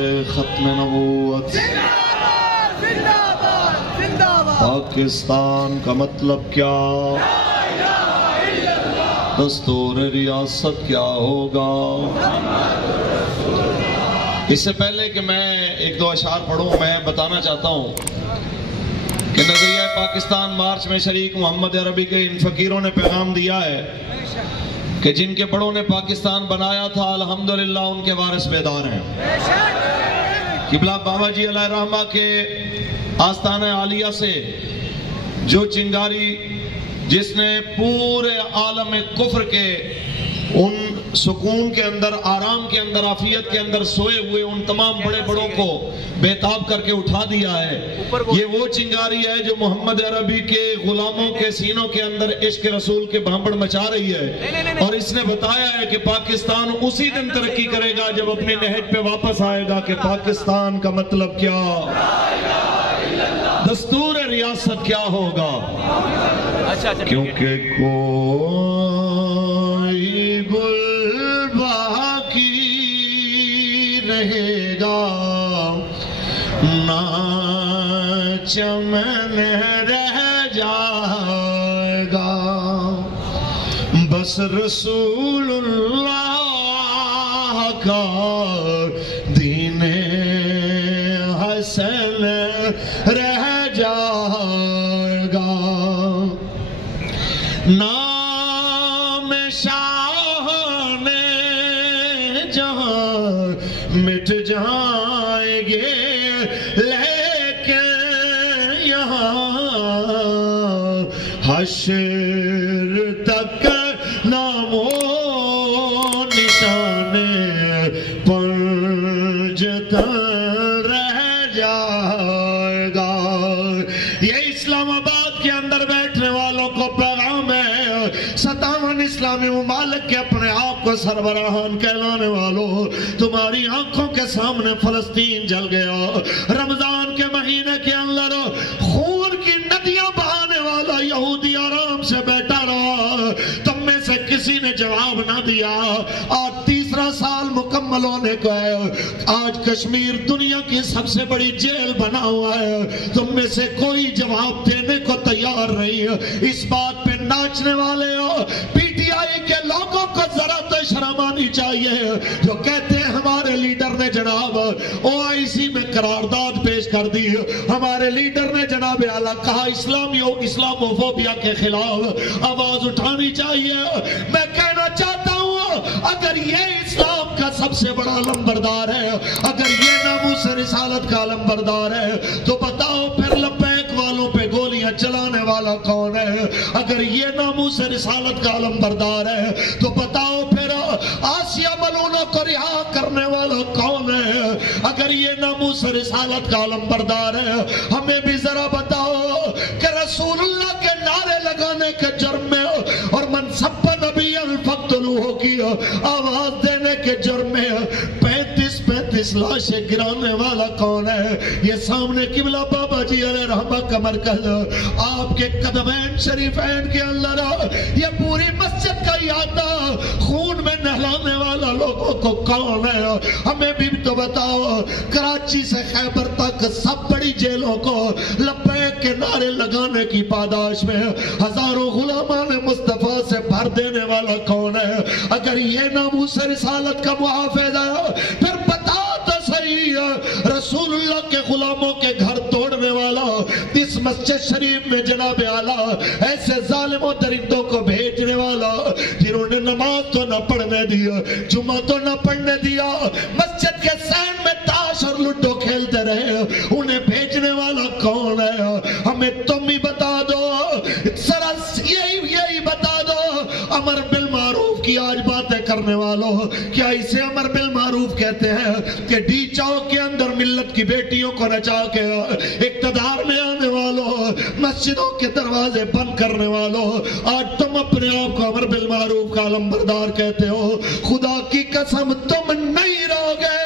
نعرے ختم نبوت پاکستان کا مطلب کیا، دستور ریاست کیا ہوگا۔ اس سے پہلے کہ میں ایک دو اشعار پڑھوں، میں بتانا چاہتا ہوں کہ نظریہ پاکستان مارچ میں شریک محمد عربی کے ان فقیروں نے پیغام دیا ہے کہ جن کے بڑوں نے پاکستان بنایا تھا الحمدللہ ان کے وارث بیدار ہیں۔ قبلہ بابا جی علیہ رحمہ کے آستانہ عالیہ سے جو چنگاری جس نے پورے عالم کفر کے ان سکون کے اندر، آرام کے اندر، عافیت کے اندر سوئے ہوئے ان تمام بڑے بڑوں کو بیتاب کر کے اٹھا دیا ہے، یہ وہ چنگاری ہے جو محمد عربی کے غلاموں کے سینوں کے اندر عشق رسول کے بھانپڑ مچا رہی ہے، اور اس نے بتایا ہے کہ پاکستان اسی دن ترقی کرے گا جب اپنے نہج پہ واپس آئے گا کہ پاکستان کا مطلب کیا، دستور ریاست کیا ہوگا۔ کیونکہ کوئی گل باقی رہے گا نہ چمن رہ جائے گا، بس رسول اللہ کا دین حسن رہ جائے گا، نام شاہ نے جہاں مٹ جائیں گے لیکن یہاں حشر تک نام و نشان پنجتن رہ جائے گا۔ یہ اسلام آباد کے اندر بیٹھنے والوں کو پیغام ہے، 57 اسلامی ممالک کے اپنے آپ کو سربراہان کہلانے والوں، تمہاری آنکھوں کے سامنے فلسطین جل گیا، رمضان کے مہینے کے اندر خون کی ندیاں بہانے والا یہودی آرام سے بیٹھا رہا، تم میں سے کسی نے جواب نہ دیا، آج تیسرا سال مکمل ہونے کو ہے، آج کشمیر دنیا کی سب سے بڑی جیل بنا ہوا ہے، تم میں سے کوئی جواب دینے کو تیار نہیں ہے، اس بات پہ ناچنے والے ہو، پی ٹی آئی کے لوگوں کو ذرا تو شرم آنی چاہیے جو کہتے ہیں ہمارے لیڈر نے جناب او آئی سی میں قرارداد پیش کر دی، ہمارے لیڈر نے جناب اعلیٰ کہا اسلاموفوبیا کے خلاف آواز اٹھانی چاہیے۔ میں کہنا چاہتا ہوں اگر یہ اسلام کا سب سے بڑا علمبردار ہے، اگر یہ ناموس رسالت کا علمبردار ہے، تو بتاؤ پھر لبیک والوں پہ گولیاں چلانے والا کون ہے؟ اگر یہ ناموس رسالت کا علمبردار ہے تو بتاؤ پھر آسیہ ملونہ کو رہا کرنے والا کون ہے؟ اگر یہ ناموس رسالت کا علمبردار ہے ہمیں بھی ذرا بتاؤ کہ رسول اللہ کے نعرے لگانے کے جرم میں اور منصب نبی الفقتلوہ کی آواز دینے کے جرم میں 35 لاشیں گرانے والا کون ہے؟ یہ سامنے قبلہ بابا جی علیہ رحمہ کا مرکز، آپ کے قدمین شریفین کے اندر یہ پوری مسجد کا احاطہ خون میں نہلانے والا لوگوں کو کون ہے؟ ہمیں بھی تو بتاؤ۔ کراچی سے خیبر تک سب بڑی جیلوں کو لبیک کے نعرے لگانے کی پاداش میں ہزاروں غلامان مصطفیٰ سے بھر دینے والا کون ہے؟ اگر یہ ناموس رسالت کا محافظ ہے پھر بتا تو صحیح رسول اللہ کے غلاموں کے گھر توڑنے والا اس مسجد شریف میں جناب اعلیٰ ایسے ظالم و درندوں کو بھیجنے والا جنہوں نے نماز تو نہ پڑھنے دیا، جمعہ تو نہ پڑھنے دیا، مسجد کے سین میں تاش اور لڈو کھیلتے رہے، انہیں بھیجنے والا کون ہے؟ ہمیں تم ہی بتا دو، ذرا یہی بتا دو۔ امر بالمعروف کی آج باتیں کرنے والوں، کیا اسے امر بالمعروف کہتے ہیں کہ ڈی چوک کے اندر ملت کی بیٹیوں کو نچا کے اقتدار میں آنے والوں، مسجدوں کے دروازے بند کرنے والوں، آج تم اپنے آپ کو امر بالمعروف کا علمبردار کہتے ہو؟ خدا کی قسم تم نہیں رہو گے،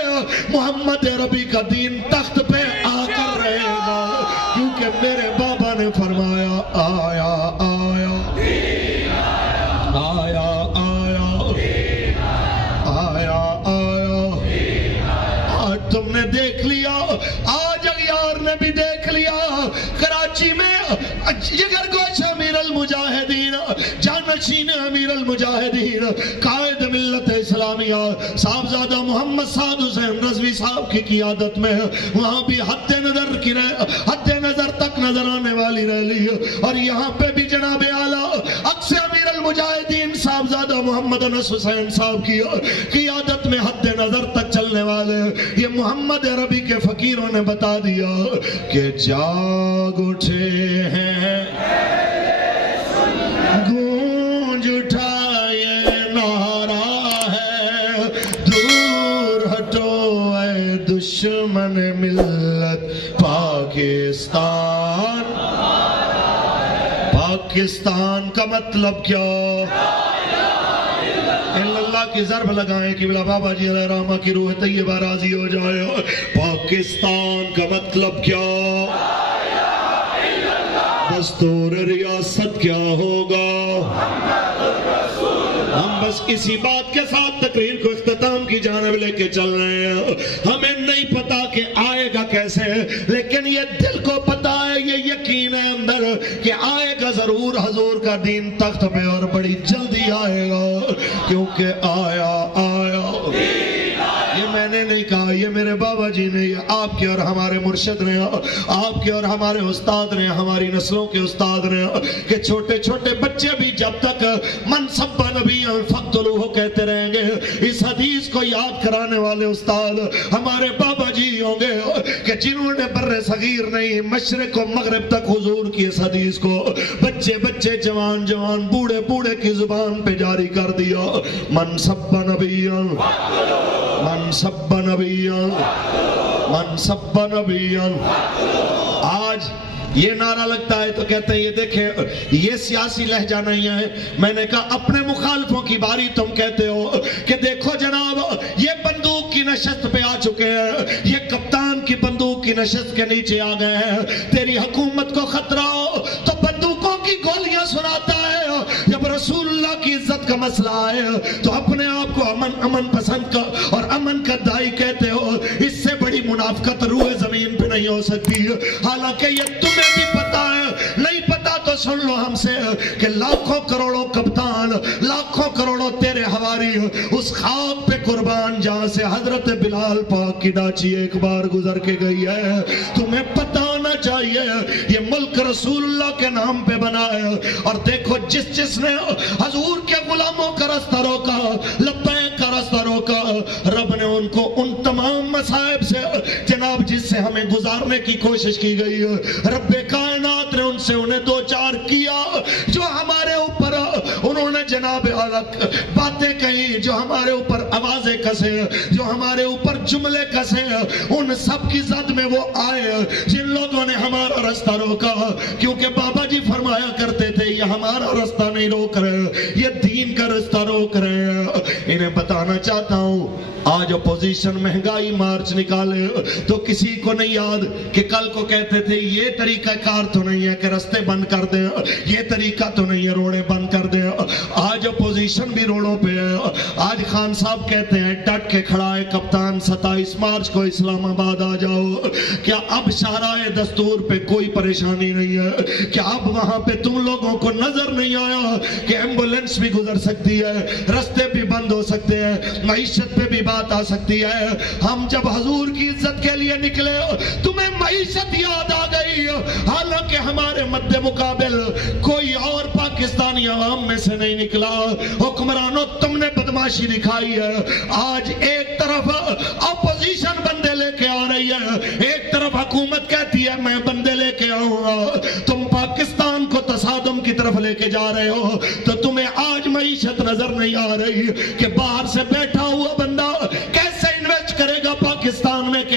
محمد عربی کا دین تخت پہ آ کر رہے گا، کیونکہ میرے بابا نے فرمایا آیا آیا آیا آیا آیا آیا۔ آج تم نے دیکھ لیا، آج اغیار نے بھی دیکھ لیا، کراچی میں جگر گوش امیر المجاہدین، جانشین امیر المجاہدین، قائد ملت اسلامیہ صاحبزادہ محمد سعد حسین رضوی صاحب کی قیادت میں وہاں بھی حد نظر تک نظر آنے والی ریلی، اور یہاں پہ بھی جناب اعلیٰ اقص امیر المجاہدین صاحبزادہ محمد انس حسین صاحب کی قیادت میں حد نظر تک چلنے والے یہ محمد عربی کے فقیروں نے بتا دیا کہ جاگ اٹھے ہیں، گونج اٹھا یہ نعرہ ہے، دور ہٹو اے دشمن ملت پاکستان۔ پاکستان کا مطلب کیا؟ اللہ کی ضرب لگائیں کہ بلا بابا جی علیہ رحمہ کی روح طیبہ راضی ہو جائے۔ پاکستان کا مطلب کیا؟ دستور ریاست کیا ہوگا؟ ہم بس اسی بات کے ساتھ تقریر کو اختتام کی جانب لے کے چل رہے ہیں۔ ہمیں نہیں پتا کہ آئے گا کیسے، لیکن یہ دل کو پتا ہے، یہ یقین ہے اندر کہ آئے گا ضرور حضور کا دین تخت پہ، اور بڑی جلدی آئے گا، کیونکہ آیا یہ میں نے نہیں کہا، یہ میرے بابا جی نے، یہ آپ کے اور ہمارے مرشد نے، آپ کے اور ہمارے استاد نے، ہماری نسلوں کے استاد نے، کہ چھوٹے چھوٹے بچے بھی جب تک من سب نبی فقتلوہ کہتے رہیں گے، اس حدیث کو یاد کرانے والے استاد ہمارے بابا جی ہوں گے کہ جنہوں نے بر صغیر نہیں مشرق و مغرب تک حضور کی اس حدیث کو بچے بچے جوان جوان بوڑھے بوڑھے کی زبان پہ جاری کر دیا۔ من سب نبیاں، من سب نبیاں، من سب نبیاں۔ آج یہ نعرہ لگتا ہے تو کہتے ہیں یہ دیکھیں یہ سیاسی لہجہ نہیں ہے۔ میں نے کہا اپنے مخالفوں کی باری تم کہتے ہو کہ دیکھو جناب یہ بندوق کی نشست پہ آ چکے ہیں، یہ کپتان کی بندوق کی نشست کے نیچے آ گئے ہیں، تیری حکومت کو خطرہ ہو تو بندوقوں کی گولیاں سناتا ہے، جب رسول اللہ کی عزت کا مسئلہ آئے تو اپنے آپ کو امن پسند کا اور امن کا دائی کہتے ہو۔ اس سے بڑی منافقت روح زمین پہ نہیں ہو سکتی، حالانکہ یہ تمہیں بھی پتا ہے، نہیں پتا تو سن لو ہم سے کہ لاکھوں کروڑوں کپتان، لاکھوں کروڑوں تیرے ہواری اس خاک پہ قربان جہاں سے حضرت بلال پاک کی ڈاچی ایک بار گزر کے گئی ہے۔ تمہیں پتا ہونا چاہیے یہ ملک رسول اللہ کے نام پہ بنا ہے، اور دیکھو جس نے حضور کے غلاموں کا رستہ روکا، لبیک کا رستہ روکا، رب نے ان کو ان تمام مصائب سے جناب جس سے ہمیں گزارنے کی کوشش کی گئی ہے، رب کائنات نے ان سے انہیں دو چار کیا جو ہمارے اوپر انہوں نے جناب باتیں کہیں، جو ہمارے اوپر آوازیں کسے، جو ہمارے اوپر جملے کسے، ان سب کی زد میں وہ آئے جن لوگوں نے ہمارا رستہ روکا، کیونکہ بابا جی فرمایا کرتے تھے یہ ہمارا رستہ نہیں روک رہے، یہ دین کا رستہ روک رہے ہیں۔ انہیں بتانا چاہتا ہوں آج اپوزیشن مہنگائی مارچ نکالے تو کسی کو نہیں یاد کہ کل کو کہتے تھے یہ طریقہ کار تو نہیں ہے کہ رستے بند کر دیں، یہ طریقہ تو نہیں ہے روڑے بند کر دیں۔ آج اپوزیشن بھی روڑوں پہ ہے۔ آج خان صاحب کہتے ہیں ڈٹ کے کھڑا ہے کپتان 27 مارچ کو اسلام آباد آ جاؤ۔ کیا اب شاہراہ دستور پہ کوئی پریشانی نہیں ہے؟ کیا اب وہاں پہ تم لوگوں کو نظر نہیں آیا کہ ایمبولینس بھی گزر سکتی ہے، رستے بھی بند ہو سکتے ہیں، معیشت پہ بھی بات آ سکتی ہے؟ ہم جب حضور کی عزت کے لیے نکلے تمہیں معیشت یاد آ گئی، حالانکہ ہمارے مد مقابل کوئی اور پاکستانی عوام میں سے نہیں نکلا۔ حکمرانوں تم نے بدماشی دکھائی ہے۔ آج ایک طرف اپوزیشن بندے لے کے آ رہی ہے، ایک طرف حکومت کہتی ہے میں بندے لے کے آؤں گا، تم پاکستان کو تصادم کی طرف لے کے جا رہے ہو، تو تمہیں آج معیشت نظر نہیں آ رہی کہ باہر سے بیٹھا ہوا بندہ کیسے انویسٹ کرے گا پاکستان میں کہ